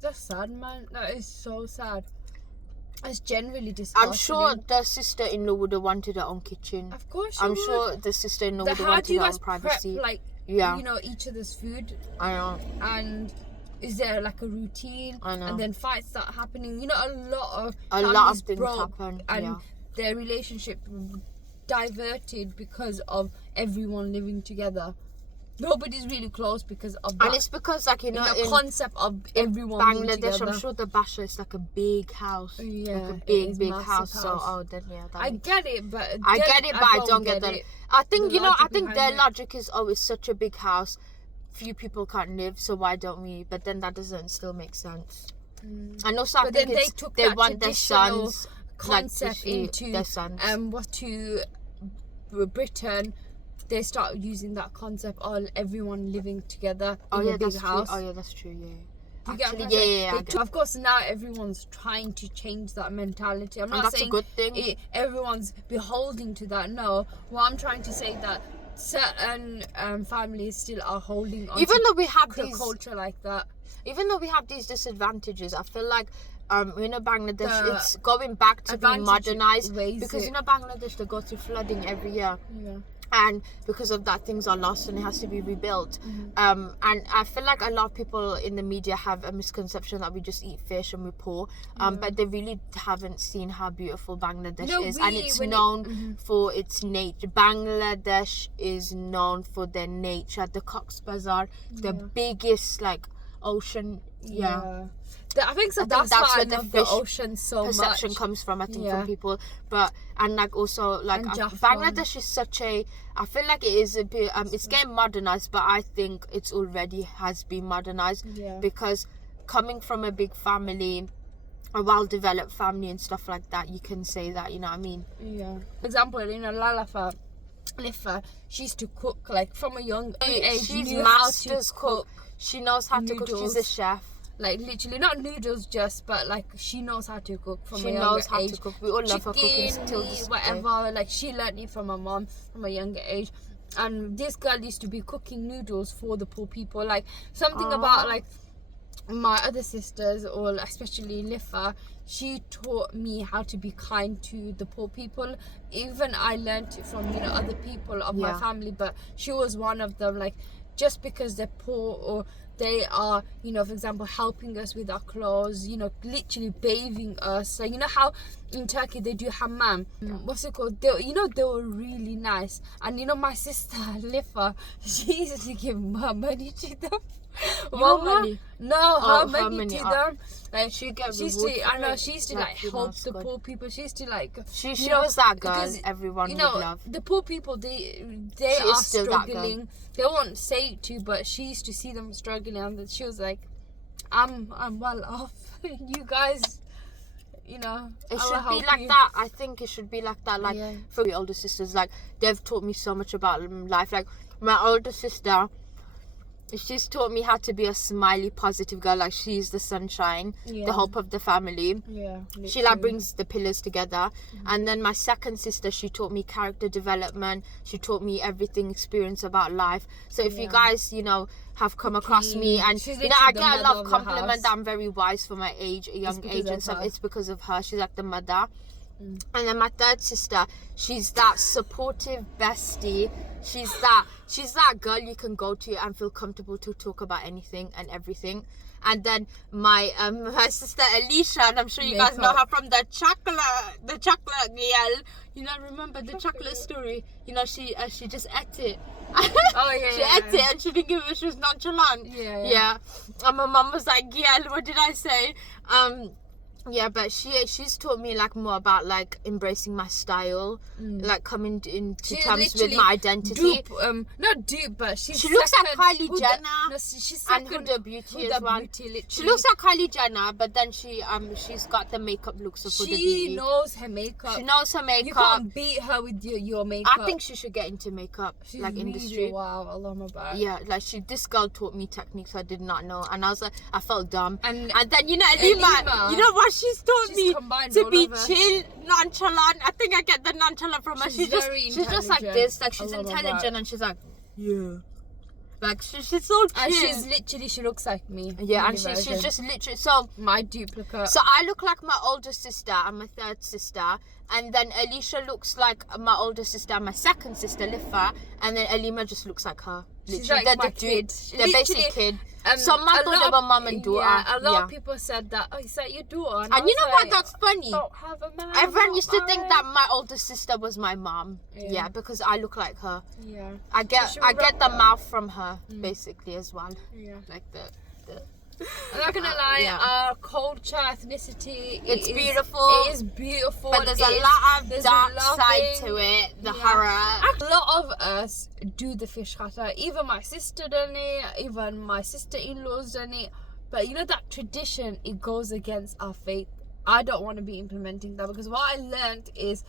that's sad, man. That is so sad. It's generally disgusting. I'm sure the sister-in-law would have wanted her own kitchen. Of course, I'm sure the sister-in-law would have wanted her own privacy. Prep, like, you know, each other's food. I know. And is there like a routine? I know. And then fights start happening. You know, a lot of things broke happen. and their relationship diverted because of everyone living together. Nobody's really close because of that. And it's because, like, you know, the concept of everyone Bangladesh, living together. I'm sure the Basha is like a big house. Yeah, like a big massive house. So, then, yeah. I get it, but I get it, but I don't get it. I think, you know, I think their it. logic is, it's such a big house. Few people can't live, so why don't we? But then that doesn't still make sense. And also, I think they want their sons, concept into their sons. To Britain, they start using that concept of everyone living together in a big house. True. Oh yeah, that's true. Yeah. Actually, of course, now everyone's trying to change that mentality. I'm not saying a good thing. Everyone's beholding to that. No, what I'm trying to say that certain families still are holding on. Even though we have these culture like that. Even though we have these disadvantages, I feel like you know, Bangladesh, it's going back to being modernized because you know, Bangladesh, they go through flooding every year. Yeah. And because of that, things are lost and it has to be rebuilt. And I feel like a lot of people in the media have a misconception that we just eat fish and we're poor. But they really haven't seen how beautiful Bangladesh is. And it's known for its nature. Bangladesh is known for their nature. The Cox's Bazar, the biggest, like, ocean. I think so. That's why I love the ocean so much. Perception comes from, I think, from people. But and like also like Bangladesh is such a. I feel like it is a bit. It's getting modernized, but I think it's already has been modernized because coming from a big family, a well-developed family and stuff like that, you can say that. You know what I mean? Yeah. For example, you know, Lifa, she used to cook like from a young age. She's masters cook. She knows how to cook. She's a chef. Like literally not noodles but like she knows how to cook from a younger age. She knows how to cook. We all love her cooking till this whatever day. Like she learned it from her mom from a younger age, and this girl used to be cooking noodles for the poor people. Like something about like my other sisters, or especially Lifa, she taught me how to be kind to the poor people. Even I learned it from, you know, other people of my family, but she was one of them. Like just because they're poor or they are, you know, for example, helping us with our clothes, you know, literally bathing us. So you know how in Turkey they do hammam. What's it called? They were really nice. And you know, my sister Lifa, she used to give her money to them. Your money? No, her money to them. Like she used to like help the poor people. She used to like. She was that girl. Everyone would love. The poor people, they are struggling. They won't say it to, but she used to see them struggling, and she was like, "I'm well off. You guys." You know, it should be like that. I think it should be like that. Like for my older sisters, like they've taught me so much about life. Like my older sister, she's taught me how to be a smiley, positive girl. Like she's the sunshine, the hope of the family. She like brings the pillars together. And then my second sister, she taught me character development. She taught me everything, experience about life. So if you guys, you know, have come across me, and you know, I get a lot of compliment that I'm very wise for my age, a young age and stuff. It's because of her. She's like the mother. And then my third sister, she's that supportive bestie. She's that girl you can go to and feel comfortable to talk about anything and everything. And then my sister Alicia, and I'm sure you guys know her from the chocolate girl. You know, remember the chocolate story? You know, she just ate it. She ate it and she didn't give it. She was nonchalant. And my mum was like, "Girl, what did I say?" But she's taught me like more about like embracing my style, like coming into terms with my identity. But she looks like Kylie Jenner. And Huda Beauty as well. She looks like Kylie Jenner, but then she's got the makeup looks of Huda Beauty. She knows her makeup. She knows her makeup. You can't beat her with your makeup. I think she should get into makeup, she's like really, industry. Wow, Allah Mubarak. Yeah, like this girl taught me techniques I did not know, and I was like, I felt dumb. And then you know, Alima, you know what? She's taught me to be chill, nonchalant. I think I get the nonchalant from her. She's just like this. Like she's intelligent and she's like, like she's so chill. And she looks like me. Yeah, and she's just literally so my duplicate. So I look like my older sister and my third sister, and then Alicia looks like my older sister and my second sister Lifa, and then Alima just looks like her. She's Literally, like my the kid. They're basic kid. Some man thought they were mum and daughter. Yeah, a lot of people said that. Oh, is that your daughter? And you know what? That's funny. Don't have a man. Everyone used to think that my older sister was my mom. Yeah, because I look like her. Yeah. I get the mouth from her basically as well. Yeah. Like the I'm not gonna lie, our culture, ethnicity, it's beautiful. It is beautiful. But there's a lot of dark side to it. The horror. A lot of us do the fish khatta. Even my sister done it. Even my sister-in-law's done it. But you know that tradition, it goes against our faith. I don't want to be implementing that, because what I learned is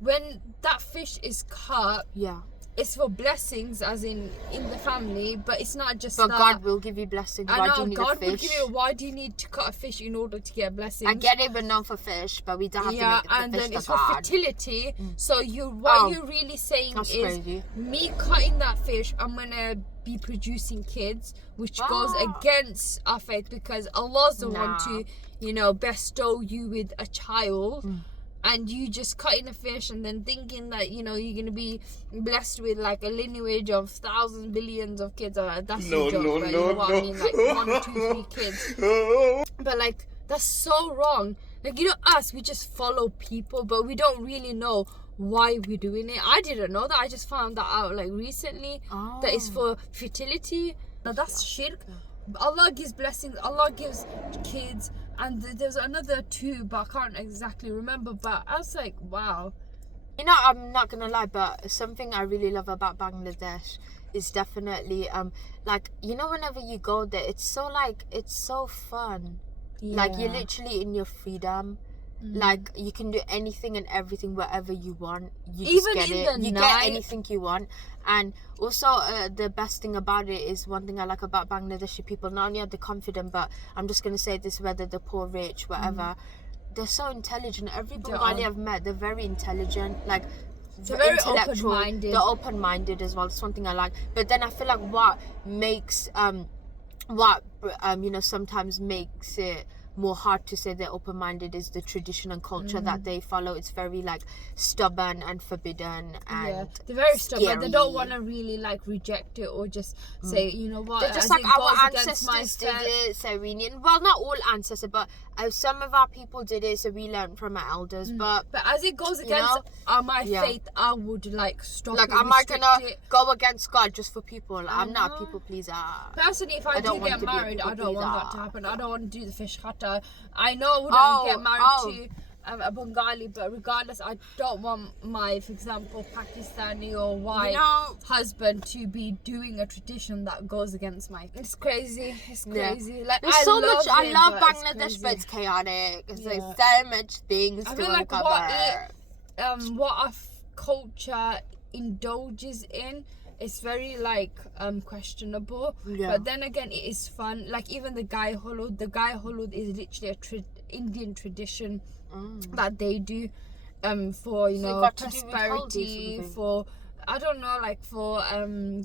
when that fish is cut, it's for blessings, as in the family, but it's not just but that. God will give you blessings. Why do you need God a fish? will give you. Why do you need to cut a fish in order to get blessings? I get it, but not for fish. But we don't have to make it and for then fish it's to for God. fertility. So what you're really saying That's is crazy. me cutting that fish, I'm gonna be producing kids, which goes against our faith, because Allah's the one to, bestow you with a child. And you just cutting a fish and then thinking that, you're going to be blessed with like a lineage of thousands, billions of kids. That's your job, but you know what I mean? Like 1, 2, 3 kids. But like, that's so wrong. Like, us, we just follow people, but we don't really know why we're doing it. I didn't know that. I just found that out like recently, that it's for fertility. Now that's shirk. Allah gives blessings. Allah gives kids. And there's another 2, but I can't exactly remember. But I was like, wow. I'm not gonna lie, but something I really love about Bangladesh is definitely whenever you go there, it's so fun. Like, you're literally in your freedom. Like, you can do anything and everything wherever you want. You just get it. You get anything you want. And also, the best thing about it is, one thing I like about Bangladeshi people, not only are they confident, but I'm just going to say this, whether they're poor, rich, whatever, they're so intelligent. Every Bengali I've met, they're very intelligent. Like, they're very intellectual. open-minded. They're open-minded as well. It's one thing I like. But then I feel like what makes, sometimes makes it more hard to say they're open-minded is the tradition and culture that they follow. It's very like stubborn and forbidden, and they're very stubborn. scary. They don't want to really like reject it or just say, you know what, they're just as like it goes our against my ancestors did faith. it, so we need. Well, not all ancestors, but some of our people did it, so we learned from our elders. But as it goes against my faith, I would like stop. Like, it, am I gonna it. go against God just for people? I'm not a people pleaser. Personally, if I do get married, I don't want that to happen. I don't want to do the fish khatta. I know I wouldn't get married to a Bengali, but regardless, I don't want my, for example, Pakistani or white husband to be doing a tradition that goes against my. It's crazy. It's crazy. Like, there's so much. I love Bangladesh, but it's chaotic. It's like so much things to uncover. What our culture indulges in, it's very like questionable, but then again, it is fun. Like, even the Gai Holud is literally a Indian tradition that they do for prosperity, for I don't know, like for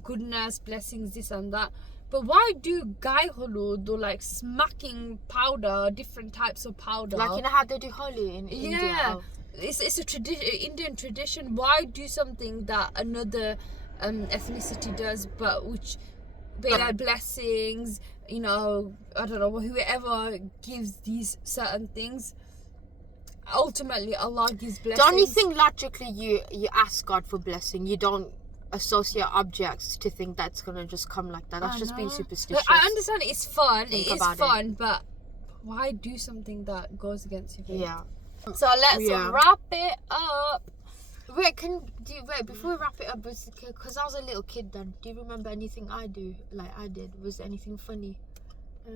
goodness, blessings, this and that. But why do Gai Holud or like smacking powder, different types of powder? Like, you know how they do Holi in India? It's a Indian tradition. Why do something that another ethnicity does, but which they like blessings, I don't know, whoever gives these certain things, ultimately Allah gives blessings. Don't you think logically you ask God for blessing? You don't associate objects to think that's gonna just come like that. That's just being superstitious. I understand it's fun. It is fun, but why do something that goes against your faith? Yeah. So let's wrap it up. Wait, before we wrap it up, because I was a little kid then, do you remember anything I did? Was there anything funny?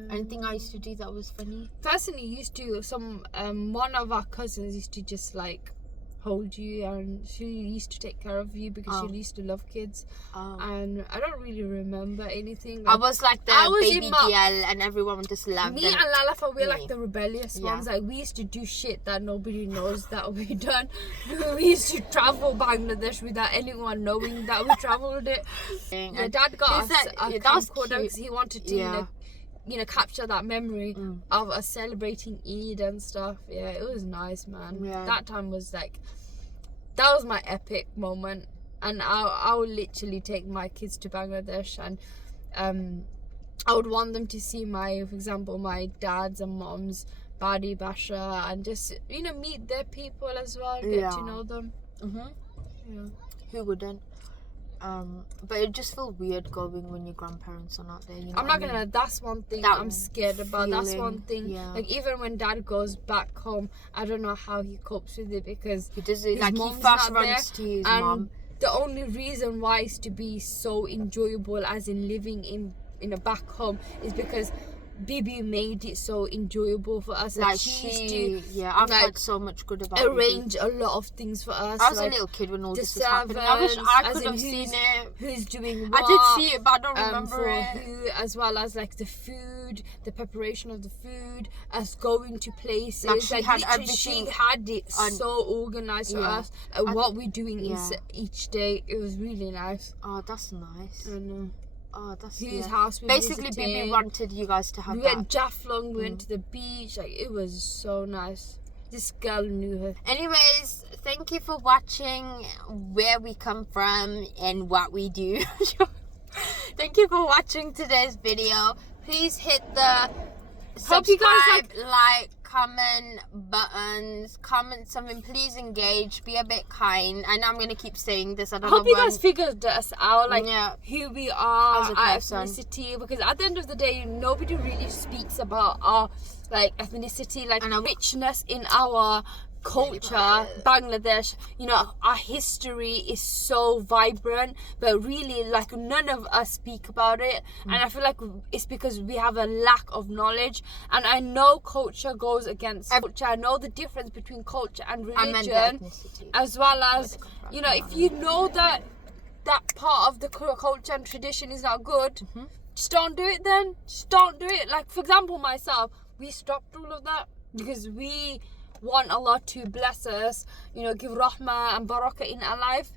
Anything I used to do that was funny? Personally, one of our cousins used to just like hold you, and she used to take care of you because she used to love kids. And I don't really remember anything. I was like the baby girl, and everyone just loved me. And Lalafa, we're like the rebellious ones. Like, we used to do shit that nobody knows that we done. We used to travel Bangladesh without anyone knowing that we travelled it. Dad got us a camcorder because he wanted to you know, capture that memory of us celebrating Eid and stuff. Yeah, it was nice, man. Yeah. That time was like, that was my epic moment. And I would literally take my kids to Bangladesh, and I would want them to see for example, my dad's and mom's Badi Basha, and just, you know, meet their people as well, get to know them. Yeah. Who wouldn't? But it just feels weird going when your grandparents are not there. You know I'm not gonna lie, that's one thing that I'm scared about. That's one thing. Yeah. Like, even when dad goes back home, I don't know how he copes with it, because He does it, his like, he mom's fast not runs there, to his and mom. the only reason why it's to be so enjoyable, as in living in a back home, is because Bibi made it so enjoyable for us. Like, she used to, I've heard so much good about arrange a lot of things for us. I was like a little kid when all the this was happening. I wish servants, I as could in have seen it. who's doing what. I did see it, but I don't remember for it. who, as well as like the food, the preparation of the food, us going to places. Like, she had literally, everything she had it so organized for us. What we're doing each day. It was really nice. Oh, that's nice. I know. Oh, that's Whose house we basically visited. Bibi wanted you guys to have We that. went Jafflong, we went to the beach. Like, it was so nice. This girl knew her. Anyways, thank you for watching where we come from and what we do. Thank you for watching today's video. Please hit the Hope you guys subscribe, like, comment buttons, comment something. Please engage, be a bit kind. I know I'm gonna keep saying this. I don't know. Hope you guys figured us out, like, Yeah. who we are, As a our person. ethnicity, because at the end of the day, nobody really speaks about our, like, ethnicity, like, And our richness in our culture. Bangladesh, you know, our history is so vibrant, but really, like, none of us speak about it. And I feel like it's because we have a lack of knowledge. And I know culture goes against culture. I know the difference between culture and religion, as well as, you know, if you know that part of the culture and tradition is not good, just don't do it then. Just don't do it. Like, for example, myself, we stopped all of that because we want Allah to bless us, you know, give rahmah and barakah in our life,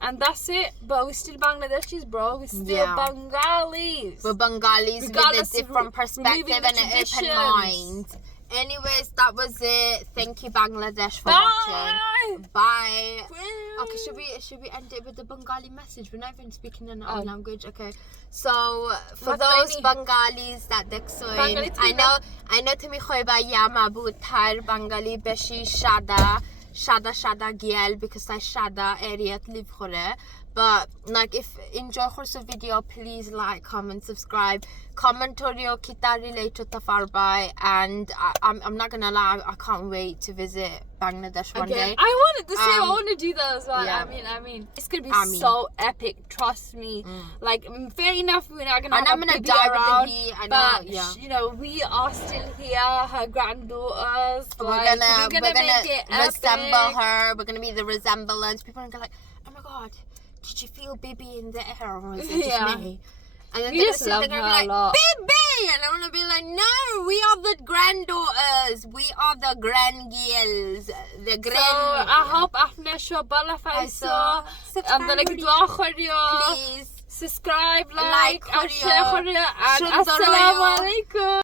and that's it. But we're still Bangladeshis, bro. We're still Bengalis. We're Bengalis Regardless with a different perspective and an open mind. Anyways, that was it. Thank you, Bangladesh, for watching. Bye. Okay, should we end it with the Bengali message? We're not even speaking in our own language. Okay. So for those Bengalis that দেখছই, I know তুমি কইবা ইয়া মাবুদ থার Bengali বেশি সাদা গিয়াল because তাই সাদা এরিয়াত live করে. But like, if enjoy the video, please like, comment, subscribe, comment on your kita related to Farbai, and I'm not gonna lie, I can't wait to visit Bangladesh one day. I wanted to say I want to do that as well. Yeah. I mean, it's gonna be so epic. Trust me. Like, fair enough, we're not gonna. And I'm gonna die with the heat. I know, but you know, we are still here. Her granddaughters. We're gonna make it resemble epic. her. We're gonna be the resemblance. People are gonna be like, oh my god, did you feel Bibi in the air, or was it just me? And then We they're just love gonna her be like, a lot. Bibi! And I'm gonna be like, no, we are the granddaughters. We are the grandgirls. The grand. So I hope after show bala faiso. I'm gonna do dua khoriyo. Please Subscribe, like and khoriyo. share khoriyo. And Shundar assalamu hoyo. alaikum.